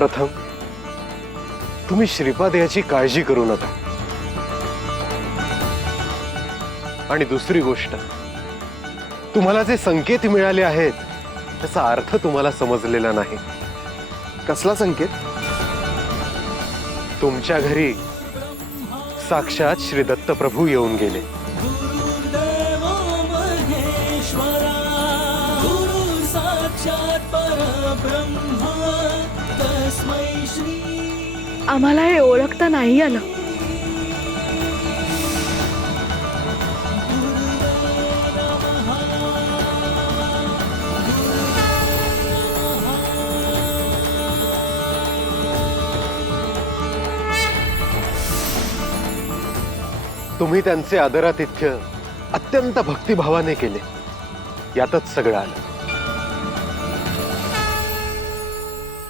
प्रथम तुम्ही श्रीपाद याची काळजी करू नका, आणि दुसरी गोष्ट, तुम्हाला जे संकेत मिळाले आहेत त्याचा अर्थ तुम्हाला समजलेला नाही. कसला संकेत? तुमच्या घरी साक्षात श्री दत्तप्रभू येऊन गेले. आम्हाला हे ओळखता नाही आलं. तुम्ही त्यांचे आदरातिथ्य अत्यंत भक्तिभावाने केले, यातच सगळं आलं.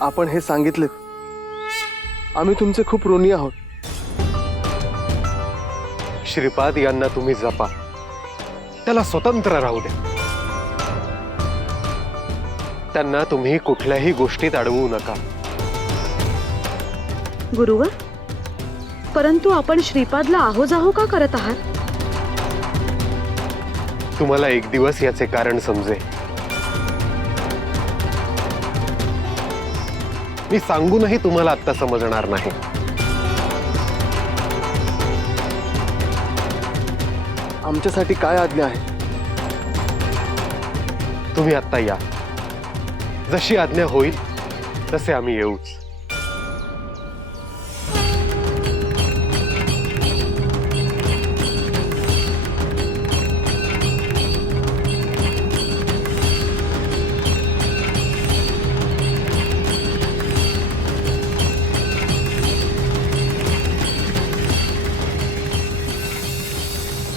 आपण हे सांगितले, आम्ही तुमचे खूप ऋणी आहोत. श्रीपाद यांना तुम्ही जपा, त्याला स्वतंत्र राहू द्या. त्यांना तुम्ही कुठल्याही गोष्टीत अडवू नका. गुरुवर, परंतु आपण श्रीपादला आहोजाहो का करत आहात? तुम्हाला एक दिवस याचे कारण समजेल. मी सांगूनही तुम्हाला आता समजणार नाही. आमच्यासाठी काय आज्ञा आहे? तुम्ही आता या. जशी आज्ञा होईल तसे आम्ही येऊच.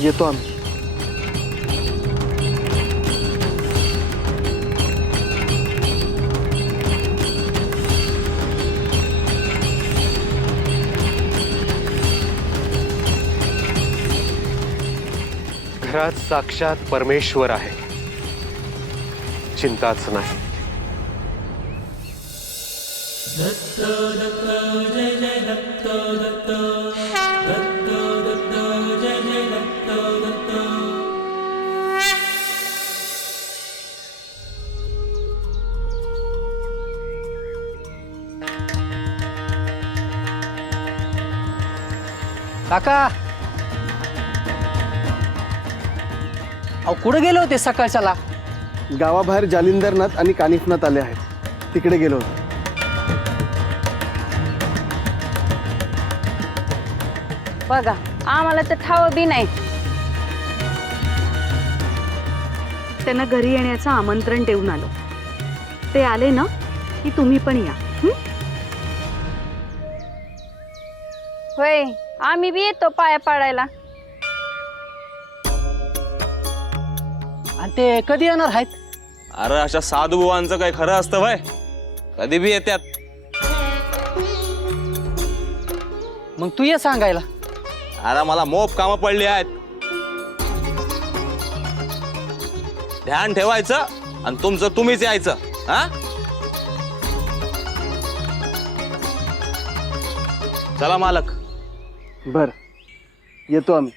येतो आम्ही. घरात साक्षात परमेश्वर आहे, चिंताच नाही. दत्त दत्त जय जय दत्त दत्त दत्त दत्त जय जय दत्त दत्त. काका, अहो कुठे गेले होते सकाळच्याला? गावाबाहेर जालिंदरनाथ आणि कानिफनाथ आले आहेत, तिकडे गेलो होतो. बघा, आम्हाला तर ठाव बी नाही. त्यांना घरी येण्याचं आमंत्रण देऊन आलो. ते आले ना की तुम्ही पण या. होय, आम्ही बी येतो पाया पाडायला. आणि ते कधी येणार आहेत? अरे अशा साधुभावांचं काही खरं असतं वय? कधी बी येत्यात. मग तू ये सांगायला. अरे मला मोप कामं पडली आहेत. ध्यान ठेवायचं आणि तुमचं तुम्हीच यायचं. हा, चला मालक. बर, येतो आम्ही.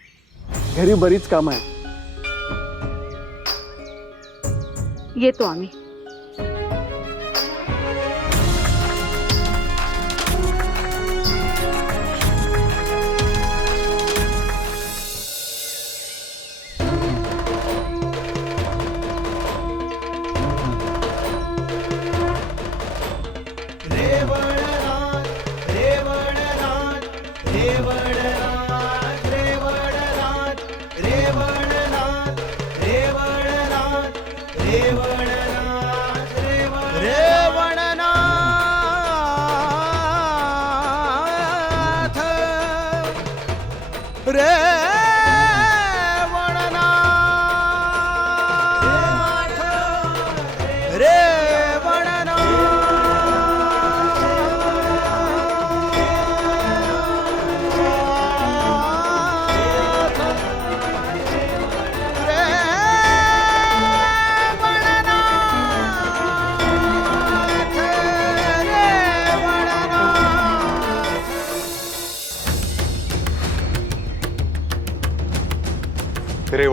घरी बरीच कामं आहेत. येतो आम्ही.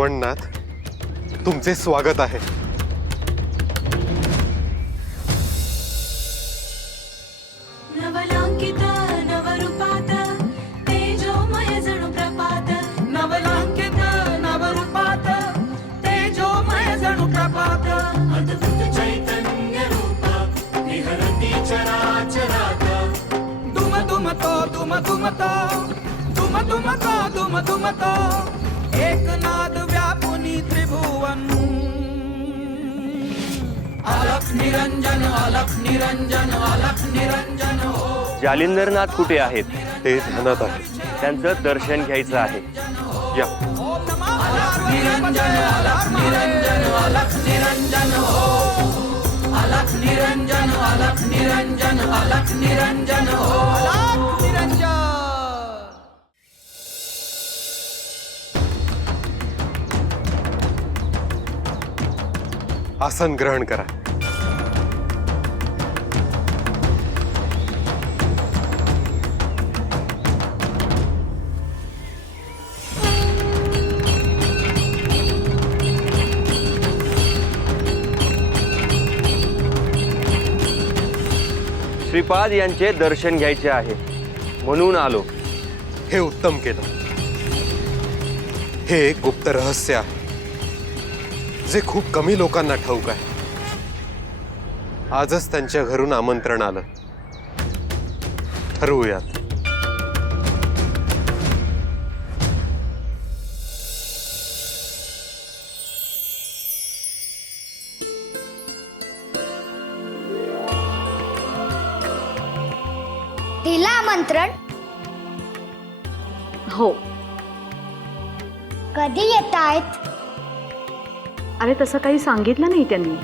श्रावणनाथ, तुमचे स्वागत आहे. नवलांकित नवरूपात तेजोमय जणू प्रपात नवलांकित नवरूपात तेजोमय जणू प्रभात अद्भुत चैतन्य रूप विहरती चराचरात दुम दुम तो दुम दुम तो दुम दुम तो दुम दुम तो एक नाद व्यापुनी त्रिभुवन अलख निरंजन अलख निरंजन अलख निरंजन हो. जालिंदरनाथ कुठे आहेत? ते ध्यानात आहे. त्यांचं दर्शन घ्यायचं आहे. या. निरंजन अलख निरंजन अलख निरंजन हो अलख निरंजन अलख निरंजन अलख निरंजन हो अलख निरंजन. आसन ग्रहण करा. श्रीपाद यांचे दर्शन घ्यायचे आहे म्हणून आलो. हे उत्तम केलं. हे एक गुप्त रहस्य आहे जे खूप कमी लोकांना ठाऊक आहे. आजच त्यांच्या घरून आमंत्रण आलं. ठरवूयात. दिला आमंत्रण? हो. कधी येत आहेत? अरे तसं काही सांगितलं नाही त्यांनी.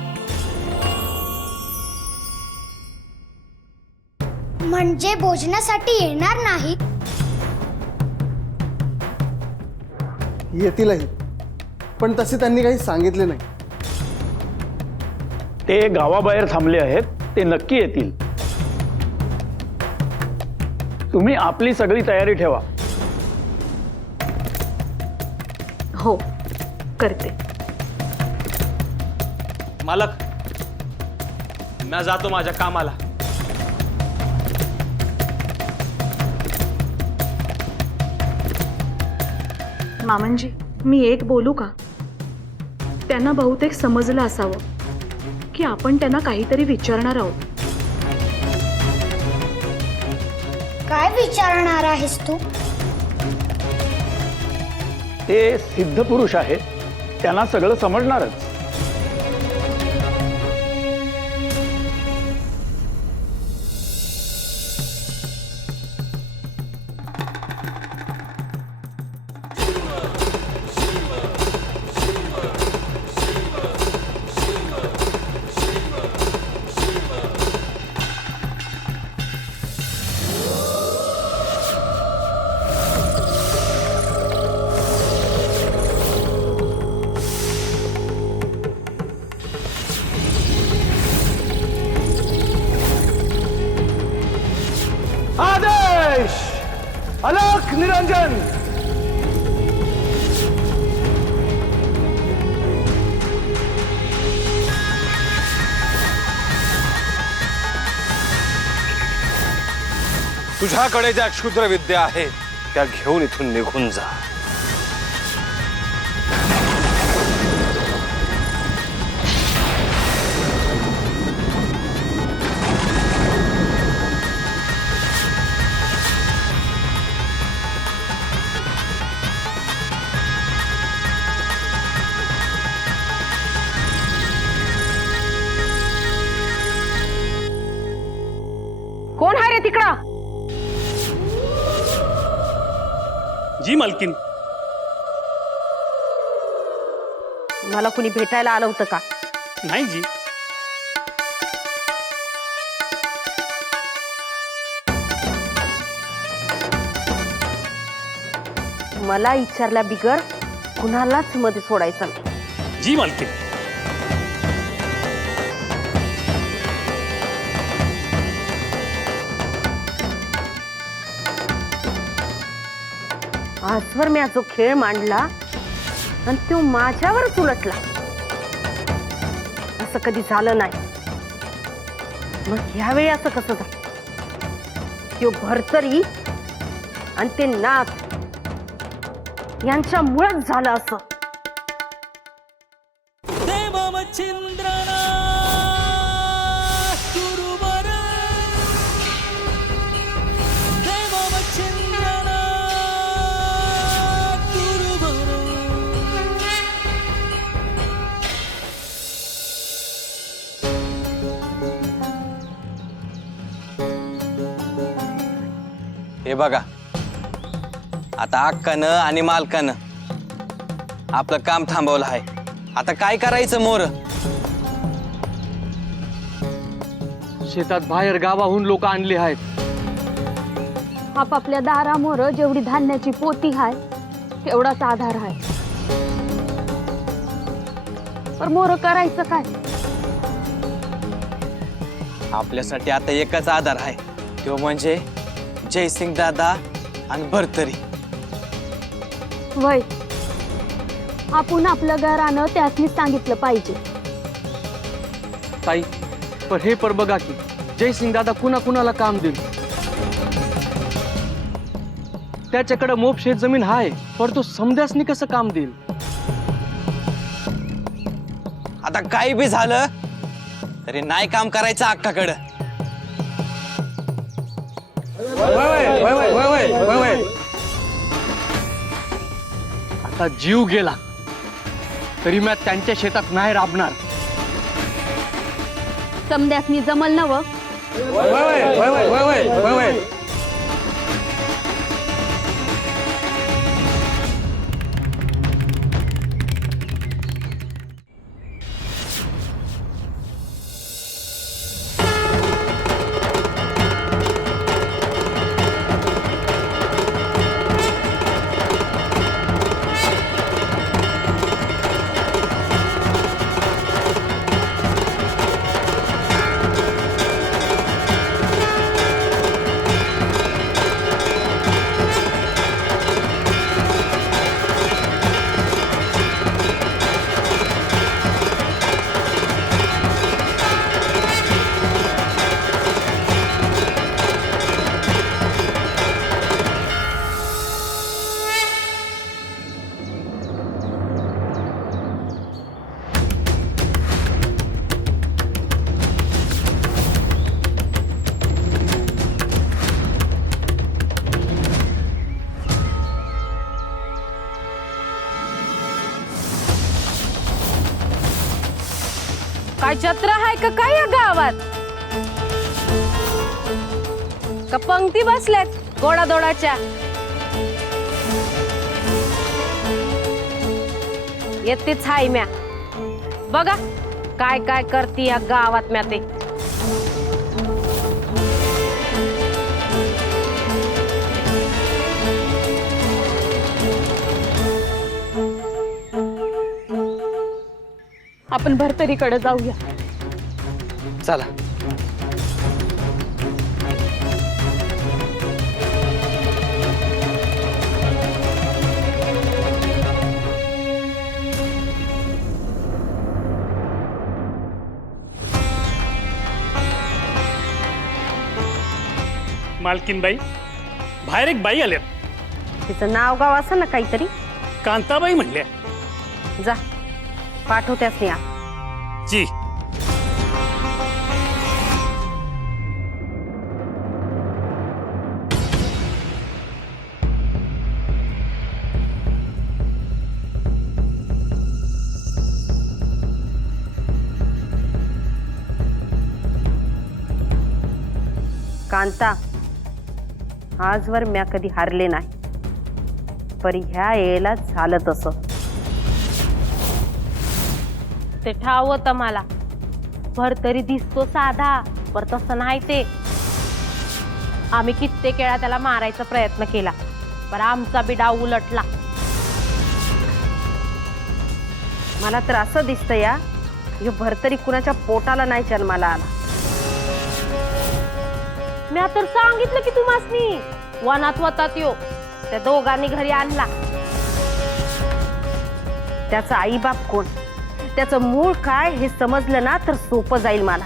म्हणजे भोजनासाठी येणार नाहीत? येतीलही, पण तसे त्यांनी काही सांगितले नाही. ते गावाबाहेर थांबले आहेत, ते नक्की येतील. तुम्ही आपली सगळी तयारी ठेवा. हो करते. मालक, मी जातो माझ्या कामाला. मामनजी, मी एक बोलू का? त्यांना बहुतेक समजलं असावं की आपण त्यांना काहीतरी विचारणार आहोत. काय विचारणार आहेस तू? ते सिद्ध पुरुष आहेत, त्यांना सगळं समजणारच. आदेश! अलख निरंजन! तुझ्याकडे ज्या क्षुद्र विद्या आहे त्या घेऊन इथून निघून जा. कोण आहे रे तिकडं? जी मालकीन. मला कुणी भेटायला आलं होतं का? नाही जी. मला विचारल्या बिगर कुणालाच मध्ये सोडायचं नाही. जी मालकीन. आजवर मी जो खेळ मांडला आणि तो माझ्यावरच उलटला. असं कधी झालं नाही. मग यावेळी असं कसं झालं? तो भरतरी आणि ते नाथ यांच्यामुळेच झालं असं. देवमच्छिन्द्रना गुरुवर देवमच्छिन्द्रना गुरुवर. हे बघा, आता अक्कानं आणि मालकानं आपलं काम थांबवलं आहे. आता काय करायचं मोर? शेतात बाहेर गावाहून लोक आणले आहेत. आपापल्या दारामोर जेवढी धान्याची पोती आहे तेवढाच आधार आहे. पर मोर करायचं काय? आपल्यासाठी आता एकच आधार आहे, तो म्हणजे जयसिंग दादा आणि भरतरी. वय आपण आपलं घरानं त्यासनी सांगितलं पाहिजे. ताई, पण हे पर बघा की जयसिंग दादा कुणा कुणाला काम देईल. त्याच्याकडे मोप शेत जमीन आहे, पर तो समध्यासनी कसं काम देईल? आता काही बी झालं तरी नाही काम करायचं अक्काकडं. आता जीव गेला तरी मी त्यांच्या शेतात नाही राबणार. समद्यासनी जमल नव. काय जत्रा आहे का काय या गावात? का पंक्ती बसल्यात गोडादोडाच्या? येतेच हाय म्या. बघा काय काय करती या गावात म्या ते. आपण भरतरीकडे जाऊया. चला. मालकीनबाई, बाहेर एक बाई आल्यात. तिचं नाव गाव असं ना काहीतरी. कांताबाई म्हणल्या. जा पाठवत्यास नाही. जी. कांता, आजवर म्या कधी हारले नाही, पर ह्या येळेला झालं तसं. ते ठाव होतं मला. भरतरी दिसतो साधा, पर तसं नाही ते. आम्ही कित्येक वेळा त्याला मारायचा प्रयत्न केला, पर आमचा बी डाव उलटला. मला तर असं दिसतं या ह्यो भरतरी कुणाच्या पोटाला नाही जन्माला आला. मी तर सांगितलं की तुम्हासनी वनात होता त्यो, त्या दोघांनी घरी आणला. त्याचा आईबाप कोण, त्याचं मूळ काय हे समजलं ना तर सोपं जाईल मला.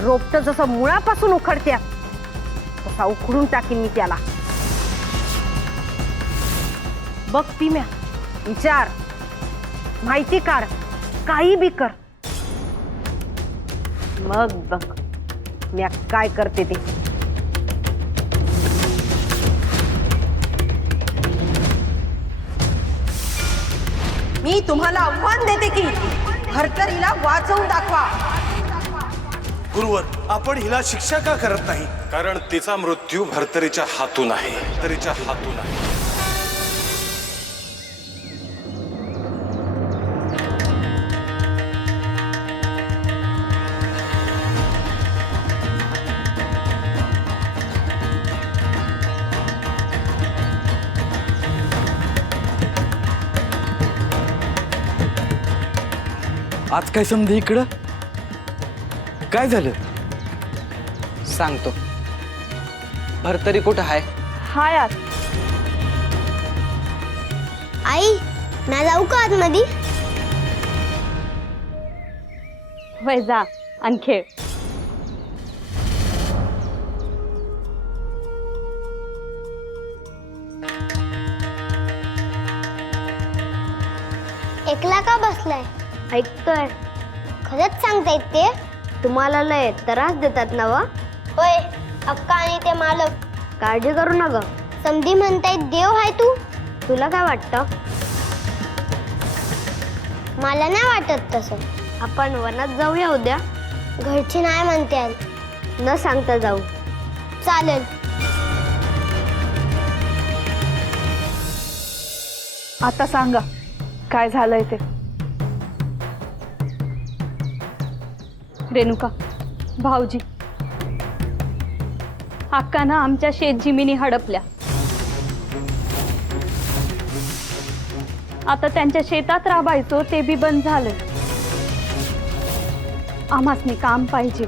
रोपट जसं मुळापासून उखडत्या तसा उखडून टाकीन मी त्याला. बघ पिम्या, विचार, माहिती काढ, काही बी कर, मग बघ मी काय करते ते. मी तुम्हाला आव्हान देते की भरतरीला वाचवून दाखवा. गुरुवर, आपण हिला शिक्षा का करत नाही? कारण तिचा मृत्यू भरतरीच्या हातून आहे. भरतरीच्या हातून आहे. आज काय समजे इकडं? काय झालं? सांगतो. भरतरी कुठं आहे? हाय आत. आई ना जाऊ का आतमध्ये? वय जा आणि खेळ. एकला का बसलाय? ऐकतोय. खरंच सांगतायत ते? तुम्हाला लय त्रास देतात ना व? होय, अक्का आणि ते मालक. काळजी करू नका. समधी म्हणतायत देव आहे तू. तुला काय वाटतं? मला नाही वाटत तसं. आपण वनात जाऊया उद्या. घरची नाही म्हणतात. न सांगता जाऊ. चालेल. आता सांगा काय झालंय ते. रेणुका, भाऊजी, अक्कानं आमच्या शेतजमिनी हडपल्या. आता त्यांच्या शेतात राबायचो ते बी बंद झालं. आम्हासनी काम पाहिजे.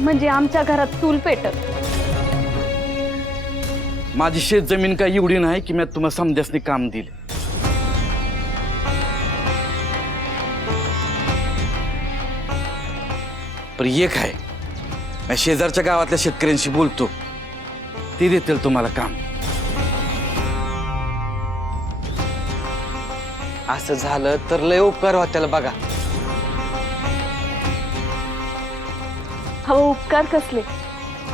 म्हणजे आमच्या घरात चूल पेटत. माझी शेत जमीन काय एवढी नाही की मी तुम्हाला समजासनी काम दिलं. पण एक आहे, मी शेजारच्या गावातल्या शेतकऱ्यांशी बोलतो, ते देतील तुम्हाला काम. असं झालं तर लय उपकार होत्याला बघा. हो, उपकार कसले?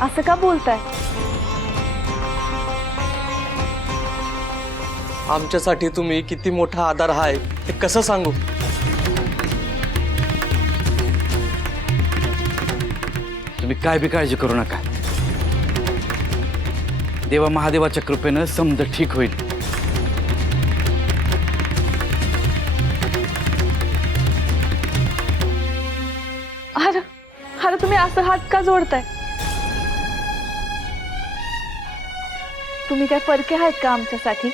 असं का बोलताय? आमच्यासाठी तुम्ही किती मोठा आधार आहे ते कसं सांगू. तुम्ही काय बी काळजी करू नका. देवा महादेवाच्या कृपेनं समज ठीक होईल. अरे अरे, तुम्ही असं हात का जोडताय? तुम्ही काय परके आहेत का आमच्यासाठी?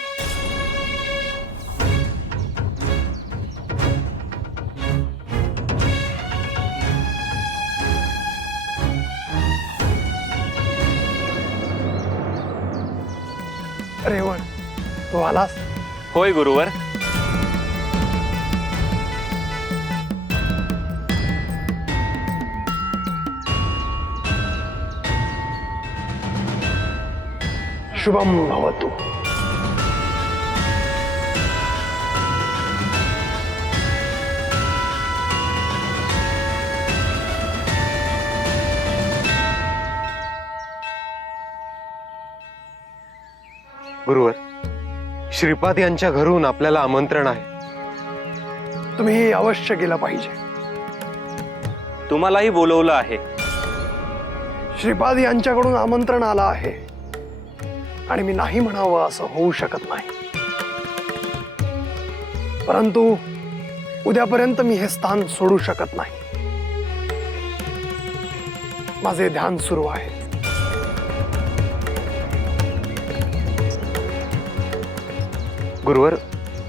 रेवण, तू आलास? होय गुरुवर. शुभम भवतु. गुरुवर, श्रीपाद यांच्या घरून आपल्याला आमंत्रण आहे. तुम्ही अवश्य गेला पाहिजे. तुम्हालाही बोलवलं आहे. श्रीपाद यांच्याकडून आमंत्रण आलं आहे आणि मी नाही म्हणावं असं होऊ शकत नाही. परंतु उद्यापर्यंत मी हे स्थान सोडू शकत नाही. माझे ध्यान सुरू आहे. गुरुवर,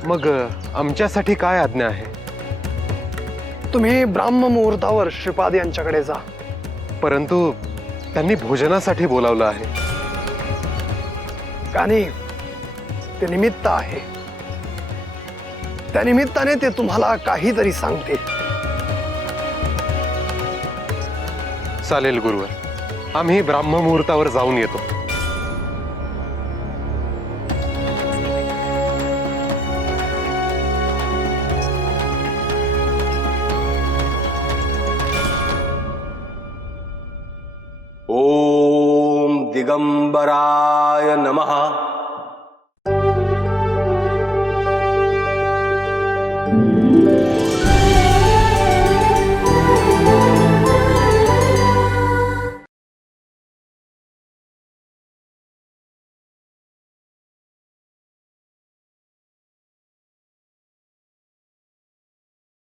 मग आमच्यासाठी काय आज्ञा आहे? तुम्ही ब्राह्म मुहूर्तावर श्रीपाद यांच्याकडे जा. परंतु त्यांनी भोजनासाठी बोलावलं आहे. कानी ते निमित्त आहे. त्या निमित्ताने ते तुम्हाला काहीतरी सांगते. चालेल गुरुवर, आम्ही ब्राह्ममुहूर्तावर जाऊन येतो. ओम दिगंबराय नमः.